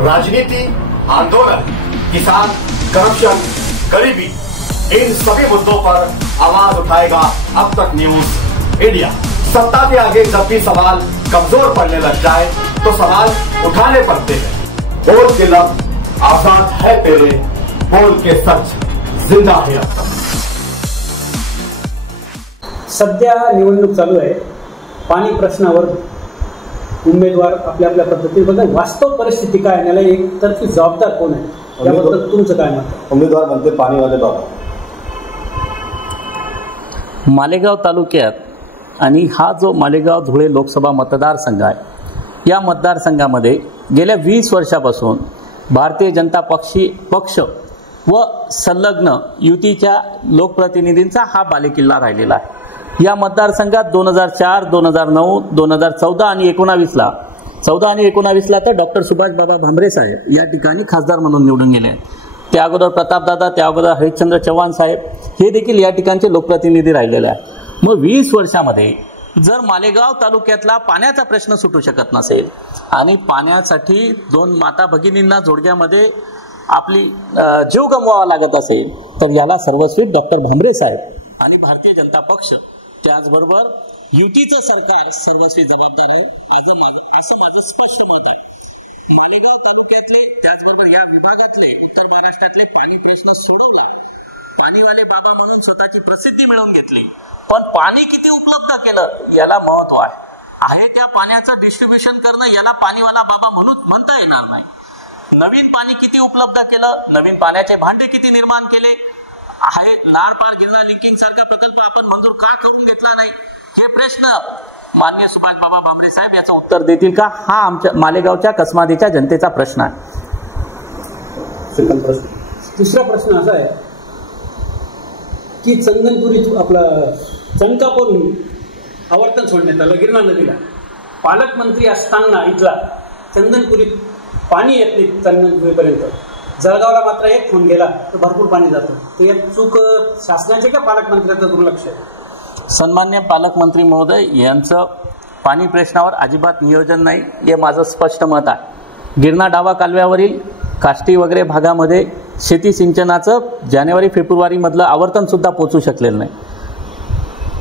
राजनीति, आंदोलन, किसान, करप्शन, गरीबी, इन सभी मुद्दों पर आवाज उठाएगा अब तक न्यूज इंडिया। सत्ता के आगे जब भी सवाल कमजोर पड़ने लग जाए तो सवाल उठाने पड़ते हैं। बोल के लफ्ज आजाद है तेरे, बोल के सच जिंदा है अब तक। सध्या निवडणूक चालू आहे। पाणी प्रश्नावर उमेदवार आपल्या आपल्या पद्धतीने बघा, वास्तव परिस्थिती काय आहे, याला एकतर्फी जबाबदार कोण आहे, याबद्दल तुमचं काय मत आहे? उमेदवार म्हणते पाणीवाले बाबा। मालेगाव तालुक्यात आणि हा जो मालेगाव धुळे लोकसभा मतदारसंघ आहे, या मतदारसंघामध्ये गेल्या 20 वर्षापासून भारतीय जनता पक्ष व संलग्न युतीच्या लोकप्रतिनिधींचा हा बालेकिल्ला राहिलेला आहे। या मतदारसंघात 2004, 2009, 2014 आणि 19ला तर डॉक्टर सुभाष बाबा भामरे साहेब या ठिकाणी खासदार म्हणून निवडून गेले। त्या अगोदर प्रतापदादा, त्या अगोदर हरिश्चंद्र चव्हाण साहेब हे देखील या ठिकाणचे लोकप्रतिनिधी राहिलेले आहेत। मग 20 वर्षामध्ये जर मालेगाव तालुक्यातला पाण्याचा प्रश्न सुटू शकत नसेल आणि पाण्यासाठी 2 माता भगिनींना जोडग्यामध्ये आपली जीव गमवावा लागत असेल तर याला सर्वस्वी डॉक्टर भामरे साहेब आणि भारतीय जनता पक्ष त्याचबरोबर युतीचं सरकार सर्वस्वी जबाबदार आहे असं माझं स्पष्ट मत आहे। मालेगाव तालुक्यातले त्याचबरोबर या विभागातले उत्तर महाराष्ट्रातले पाणी प्रश्न सोडवला, पाणीवाले बाबा म्हणून स्वतःची प्रसिद्धी मिळवून घेतली, पण पाणी किती उपलब्ध केलं याला महत्व आहे त्या पाण्याचं डिस्ट्रीब्युशन करणं याला पाणीवाला बाबा म्हणून म्हणता येणार नाही। नवीन पाणी किती उपलब्ध केलं, नवीन पाण्याचे भांडे किती निर्माण केले आहे, नार पार गिरणा लिंकिंग सारखा प्रकल्प आपण मंजूर का करून घेतला नाही, हे प्रश्न माननीय सुभाष बाबा भामरे साहेब याचं उत्तर देतील का? हा आमच्या मालेगावच्या कसमादीच्या जनतेचा प्रश्न आहे। दुसरा प्रश्न असा आहे की चंदनपुरी आपला चंकापूरून आवर्तन सोडण्यात आलं गिरणा नदीला। पालकमंत्री असताना इथला चंदनपुरीत पाणी येत नाही चंदनपुरीपर्यंत, जळगावला मात्र एक फोन गेला तर भरपूर पाणी जातं। तर यात चूक शासनाचे का पालकमंत्र्यांचं दुर्लक्ष आहे? सन्मान्य पालकमंत्री महोदय यांचं पाणी प्रश्नावर अजिबात नियोजन नाही, हे माझं स्पष्ट मत आहे। गिरणा डावा कालव्यावरील काष्टी वगैरे भागामध्ये शेती सिंचनाचं जानेवारी-फेब्रुवारी मधलं आवर्तन सुद्धा पोहोचू शकलेलं नाही।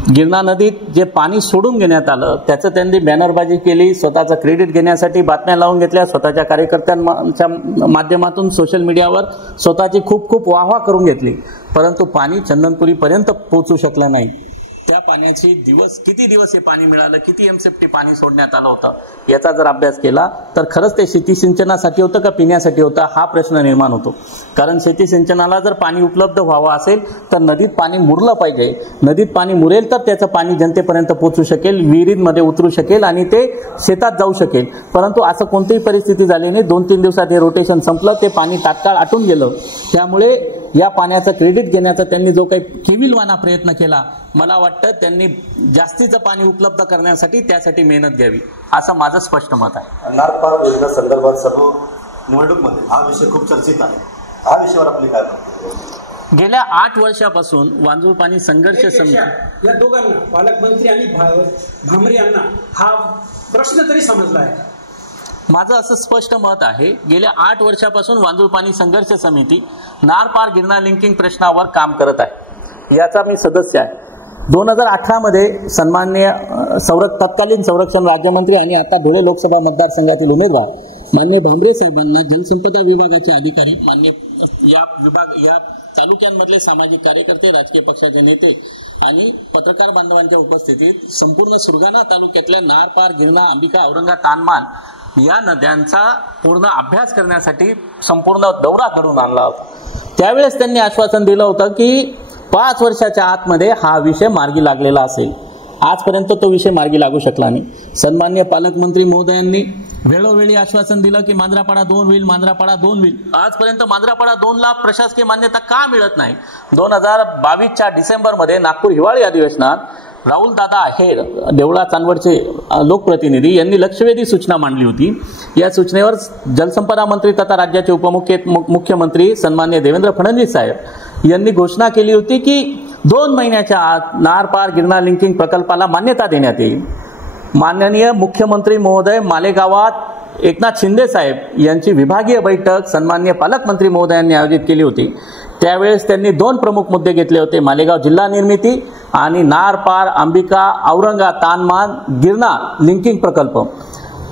गिरणा नदीत जे पाणी सोडून घेण्यात आलं त्याचं त्यांनी बॅनरबाजी केली, स्वतःचं क्रेडिट घेण्यासाठी बातम्या लावून घेतल्या, स्वतःच्या कार्यकर्त्यांच्या माध्यमातून सोशल मीडियावर स्वतःची खूप वाहवा करून घेतली, परंतु पाणी चंदनपुरीपर्यंत पोहोचू शकलं नाही। त्या पाण्याची किती दिवस हे पाणी मिळालं, किती एमसेफ्टी पाणी सोडण्यात आलं होतं याचा जर अभ्यास केला तर खरंच ते शेती सिंचनासाठी होतं का पिण्यासाठी होतं हा प्रश्न निर्माण होतो। कारण शेती सिंचनाला जर पाणी उपलब्ध व्हावं असेल तर नदीत पाणी मुरलं पाहिजे, नदीत पाणी मुरेल तर त्याचं पाणी जनतेपर्यंत पोहोचू शकेल, विहिरींमध्ये उतरू शकेल आणि ते शेतात जाऊ शकेल, परंतु असं कोणतीही परिस्थिती झाली नाही। 2-3 दिवसात हे रोटेशन संपलं, ते पाणी तात्काळ आटून गेलं। त्यामुळे या पाण्याचं क्रेडिट घेण्याचा त्यांनी जो काही केविलवाना प्रयत्न केला, मला वाटतं त्यांनी जास्तीचं पाणी उपलब्ध करण्यासाठी त्यासाठी मेहनत घ्यावी असं माझं स्पष्ट मत आहे। नार पार योजना संदर्भात सर्व निवडणूकमध्ये हा विषय खूप चर्चित आहे, हा विषयावर आपली काय मत? गेल्या 8 वर्षापासून वांजूळ पाणी संघर्ष समिती या दोघांना पालकमंत्री आणि भामरे यांना हा प्रश्न तरी समजला आहे? माझं असं स्पष्ट मत आहे, गेल्या 8 वर्षापासून वांजूळ पाणी संघर्ष समिती नार पार गिरणा लिंकिंग प्रश्नावर काम करत आहे, याचा मी सदस्य आहे। 2018 मध्ये सन्माननीय तत्कालीन संरक्षण राज्यमंत्री आणि आता धुळे लोकसभा मतदारसंघातील उमेदवार माननीय भामरे साहेबांना जलसंपदा विभागाचे अधिकारी, या तालुक्यांमधले सामाजिक कार्यकर्ते, राजकीय पक्षाचे नेते आणि पत्रकार बांधवांच्या उपस्थितीत संपूर्ण सुरगाणा तालुक्यातल्या नार पार गिरणा, अंबिका, औरंगा, तानमान या नद्यांचा पूर्ण अभ्यास करण्यासाठी संपूर्ण दौरा करून आणला होता। त्यावेळेस त्यांनी आश्वासन दिलं होतं की 5 वर्षाच्या आतमध्ये हा विषय मार्गी लागलेला असेल। आजपर्यंत तो विषय मार्गी लागू शकला नाही। सन्माननीय पालकमंत्री महोदयांनी वेळोवेळी आश्वासन दिलं की मांजरापाडा 2 होईल, मांजरापाडा 2 होईल। आजपर्यंत मांजरापाडा 2ला प्रशासकीय मान्यता का मिळत नाही? 2022च्या डिसेंबरमध्ये नागपूर हिवाळी अधिवेशनात राहुल दादा आहेर, देवळा चांदवडचे लोकप्रतिनिधी यांनी लक्षवेधी सूचना मांडली होती। या सूचनेवर जलसंपदा मंत्री तथा राज्याचे उपमुख्यमंत्री सन्माननीय देवेंद्र फडणवीस साहेब यांनी घोषणा केली होती की 2 महिन्याच्या आत नार पार गिरणा लिंकिंग प्रकल्पाला मान्यता देण्यात येईल। माननीय मुख्यमंत्री महोदय मालेगावात एकनाथ शिंदे साहेब यांची विभागीय बैठक सन्माननीय पालकमंत्री महोदयांनी आयोजित केली होती, त्यावेळेस त्यांनी 2 प्रमुख मुद्दे घेतले होते, मालेगाव जिल्हा निर्मिती आणि नार पार अंबिका औरंगा तानमान गिरणा लिंकिंग प्रकल्प.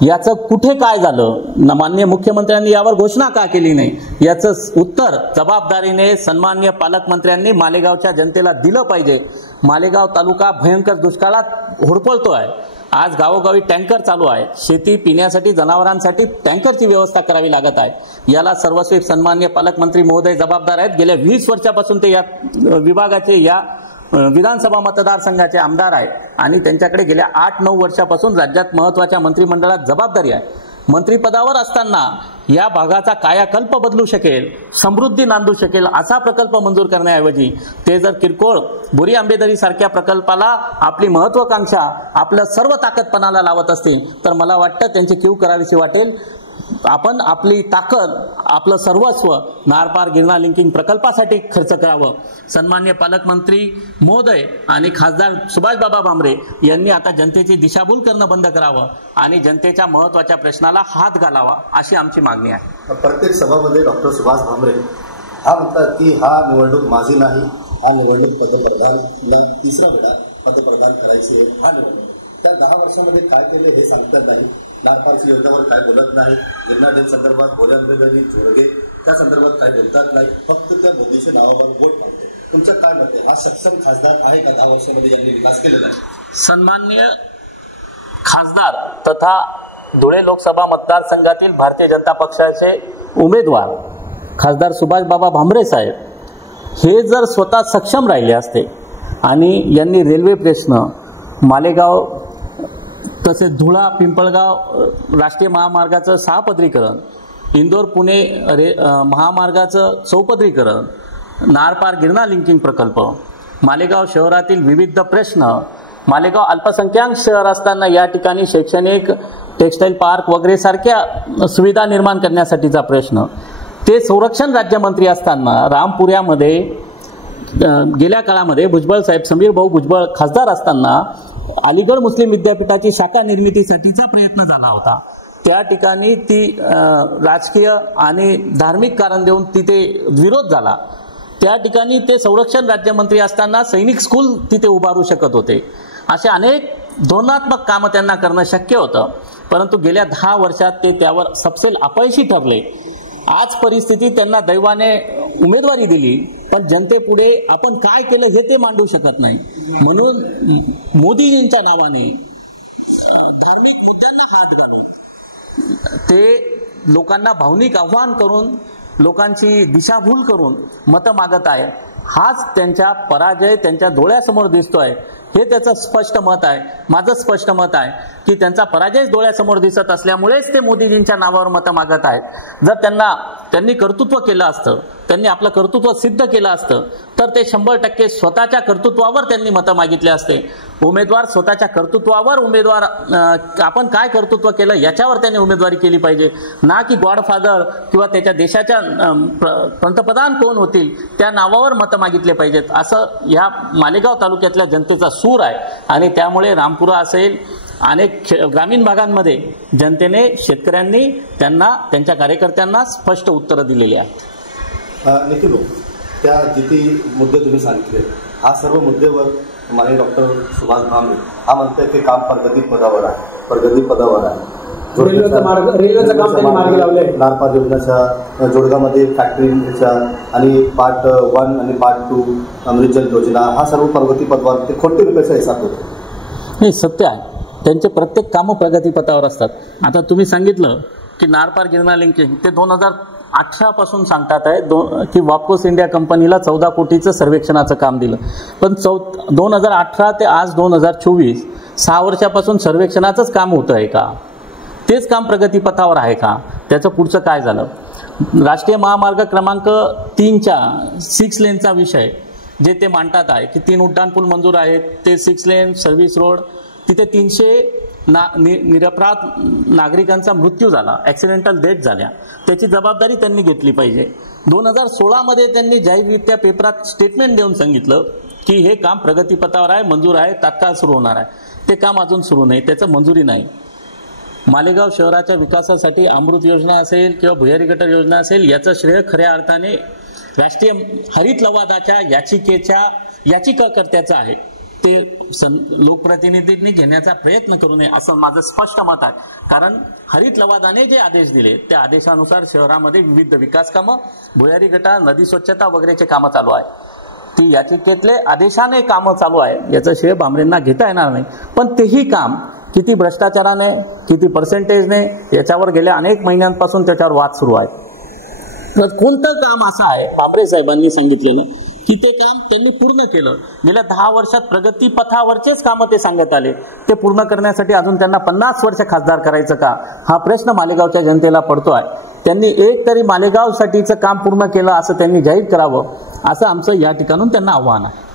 याचं कुठे काय झालं, माननीय मुख्यमंत्र्यांनी यावर घोषणा का केली नाही, याचं उत्तर जबाबदारीने सन्माननीय पालकमंत्र्यांनी मालेगावच्या जनतेला दिलं पाहिजे. मालेगाव तालुका भयंकर दुष्काळात होरपळतो आहे. आज गावोगावी टँकर चालू आहे. शेती पिण्यासाठी जनावरांसाठी टँकरची व्यवस्था करावी लागत आहे. याला सर्वस्वी सन्माननीय पालकमंत्री महोदय जबाबदार आहेत. गेल्या 20 वर्षापासून ते या विभागाचे या विधानसभा मतदारसंघाचे आमदार आहेत आणि त्यांच्याकडे गेल्या 8-9 वर्षापासून राज्यात महत्त्वाच्या मंत्रिमंडळात जबाबदारी आहे. मंत्रिपदावर असताना या भागाचा कायाकल्प बदलू शकेल, समृद्धी नांदू शकेल असा प्रकल्प मंजूर करण्याऐवजी ते जर किरकोळ बोरी आंबेदरी सारख्या प्रकल्पाला आपली महत्वाकांक्षा आपलं सर्व ताकदपणाला लावत असतील तर मला वाटतं त्यांची कीव करावीशी वाटेल. आपण आपली ताकद आपलं सर्वस्व नारपार गिरणा लिंकिंग प्रकल्पासाठी खर्च करावं. सन्माननीय पालकमंत्री महोदय आणि खासदार सुभाषबाबा भामरे यांनी आता जनतेची दिशाभूल करणं बंद करावं आणि जनतेच्या महत्त्वाच्या प्रश्नाला हात घालावा अशी आमची मागणी आहे. प्रत्येक सभामध्ये डॉक्टर सुभाष भामरे हा म्हणतात की हा निवडणूक माझी नाही, हा निवडणूक पंतप्रधानला 3रा वेळा पंतप्रधान करायची आहे. हा निवडणूक त्या 10 वर्षामध्ये काय केले हे सांगतात नाही. नारपारची योजनेवर काय बोलत नाही. गिरणा डेल संदर्भात बोलंबेदरी जोडगे त्या संदर्भात काय बोलतात नाही. फक्त त्या मोदीच्या नावावर वोट मागते. तुमचं काय मत आहे, हा सक्षम खासदार आहे का 10 वर्षामध्ये यांनी विकास केलेला आहे? सन्माननीय खासदार तथा धुळे लोकसभा मतदारसंघातील भारतीय जनता पक्षाचे उमेदवार खासदार सुभाषबाबा भामरे साहेब हे जर स्वतः सक्षम राहिले असते आणि यांनी रेल्वे प्रश्न, मालेगाव तसेच धुळा पिंपळगाव राष्ट्रीय महामार्गाचं 6पदरीकरण, इंदोर पुणे महामार्गाचं 4पदरीकरण, नारपार गिरणा लिंकिंग प्रकल्प, मालेगाव शहरातील विविध प्रश्न, मालेगाव अल्पसंख्याक शहर असताना या ठिकाणी शैक्षणिक टेक्स्टाईल पार्क वगैरे सारख्या सुविधा निर्माण करण्यासाठीचा प्रश्न, ते संरक्षण राज्यमंत्री असताना रामपुऱ्यामध्ये गेल्या काळामध्ये भुजबळ साहेब समीर भाऊ भुजबळ खासदार असताना अलीगड मुस्लिम विद्यापीठाची शाखा निर्मितीसाठीचा प्रयत्न झाला होता. त्या ठिकाणी ती राजकीय आणि धार्मिक कारण देऊन तिथे विरोध झाला. त्या ठिकाणी ते संरक्षण राज्यमंत्री असताना सैनिक स्कूल तिथे उभारू शकत होते. असे अनेक धोरणात्मक कामं त्यांना करणं शक्य होतं, परंतु गेल्या 10 वर्षात ते त्यावर सपशेल अपयशी ठरले. आज परिस्थिती त्यांना दैवाने उमेदवारी दिली, पण जनतेपुढे आपण काय केलं हे ते मांडू शकत नाही. म्हणून मोदीजींच्या नावाने धार्मिक मुद्द्यांना हात घालून ते लोकांना भावनिक आव्हान करून लोकांची दिशाभूल करून मतं मागत आहे. हाच त्यांच्या पराजय त्यांच्या डोळ्यासमोर दिसतोय. हे त्याचं स्पष्ट मत आहे. माझं स्पष्ट मत आहे की त्यांचा पराजय डोळ्यासमोर दिसत असल्यामुळेच ते मोदीजींच्या नावावर मतं मागत आहेत. जर त्यांनी कर्तृत्व केलं असतं, त्यांनी आपलं कर्तृत्व सिद्ध केलं असतं तर ते 100% स्वतःच्या कर्तृत्वावर त्यांनी मतं मागितले असते. उमेदवार स्वतःच्या कर्तृत्वावर उमेदवार आपण काय कर्तृत्व केलं याच्यावर त्यांनी उमेदवारी केली पाहिजे, ना की गॉडफादर किंवा त्याच्या देशाच्या पंतप्रधान कोण होतील त्या नावावर मतं मागितले पाहिजेत. असं ह्या मालेगाव तालुक्यातल्या जनतेचा सूर आहे आणि त्यामुळे रामपुरा असेल अनेक ग्रामीण भागांमध्ये जनतेने शेतकऱ्यांनी त्यांना त्यांच्या कार्यकर्त्यांना स्पष्ट उत्तरं दिलेली आहेत. निखिल भाऊ, त्या जिथे मुद्दे तुम्ही सांगितले हा सर्व मुद्द्यावर माननीय डॉक्टर सुभाष भामरे हा म्हणतात की काम प्रगतीपदावर आहे. रेल्वेचं काम त्यांनी मार्गी लावलंय. नारपार योजनेच्या जोडगामध्ये फॅक्टरीच्या आणि पार्ट 1 आणि पार्ट 2 अमृतजल योजना हा सर्व प्रगतीपथावर ते कोटी रुपयाचा हिसाब होतो. नाही, सत्य आहे. त्यांचे प्रत्येक कामं प्रगतीपथावर असतात. आता तुम्ही सांगितलं की नारपार गिरणा लिंकिंग ते 2018 पासून सांगतात आहे की वापकोस इंडिया कंपनीला 14 कोटीचं सर्वेक्षणाचं काम दिलं, पण 2018 ते आज 2024 6 वर्षापासून सर्वेक्षणाचंच काम होतं आहे का? तेच काम प्रगतीपथावर आहे का? त्याचं पुढचं काय झालं? राष्ट्रीय महामार्ग क्रमांक 3च्या 6 लेनचा विषय जे ते मांडतात आहे की 3 उड्डाणपूल मंजूर आहेत, ते 6 लेन सर्व्हिस रोड, तिथे 300 निरपराध नागरिकांचा मृत्यू झाला, ॲक्सिडेंटल डेथ झाल्या. त्याची जबाबदारी त्यांनी घेतली पाहिजे. 2016 मध्ये त्यांनी जाहीररित्या पेपरात स्टेटमेंट देऊन सांगितलं की हे काम प्रगतीपथावर आहे, मंजूर आहे, तात्काळ सुरू होणार आहे. ते काम अजून सुरू नाही, त्याचं मंजुरी नाही. मालेगाव शहराच्या विकासासाठी अमृत योजना असेल किंवा भुयारी गटर योजना असेल, याचं श्रेय खऱ्या अर्थाने राष्ट्रीय हरित लवादाच्या याचिकाकर्त्याचं आहे. ते लोकप्रतिनिधींनी घेण्याचा प्रयत्न करू नये असं माझं स्पष्ट मत आहे. कारण हरित लवादाने जे आदेश दिले त्या आदेशानुसार शहरामध्ये विविध विकास कामं, भुयारी गटार, नदी स्वच्छता वगैरेचे कामं चालू आहे. ती याचिकेतले आदेशाने कामं चालू आहे याचं श्रेय भामरेंना घेता येणार नाही. पण तेही काम किती भ्रष्टाचाराने, किती पर्सेंटेजने, याच्यावर गेल्या अनेक महिन्यांपासून त्याच्यावर वाद सुरू आहे. कोणतं काम असं आहे भामरे साहेबांनी सांगितलेलं की ते काम त्यांनी पूर्ण केलं? गेल्या 10 वर्षात प्रगती पथावरचेच कामं ते सांगत आले. ते पूर्ण करण्यासाठी अजून त्यांना 50 वर्ष खासदार करायचं का, हा प्रश्न मालेगावच्या जनतेला पडतो आहे. त्यांनी एक तरी मालेगावसाठीचं काम पूर्ण केलं असं त्यांनी जाहीर करावं, असं आमचं या ठिकाणून त्यांना आव्हान आहे.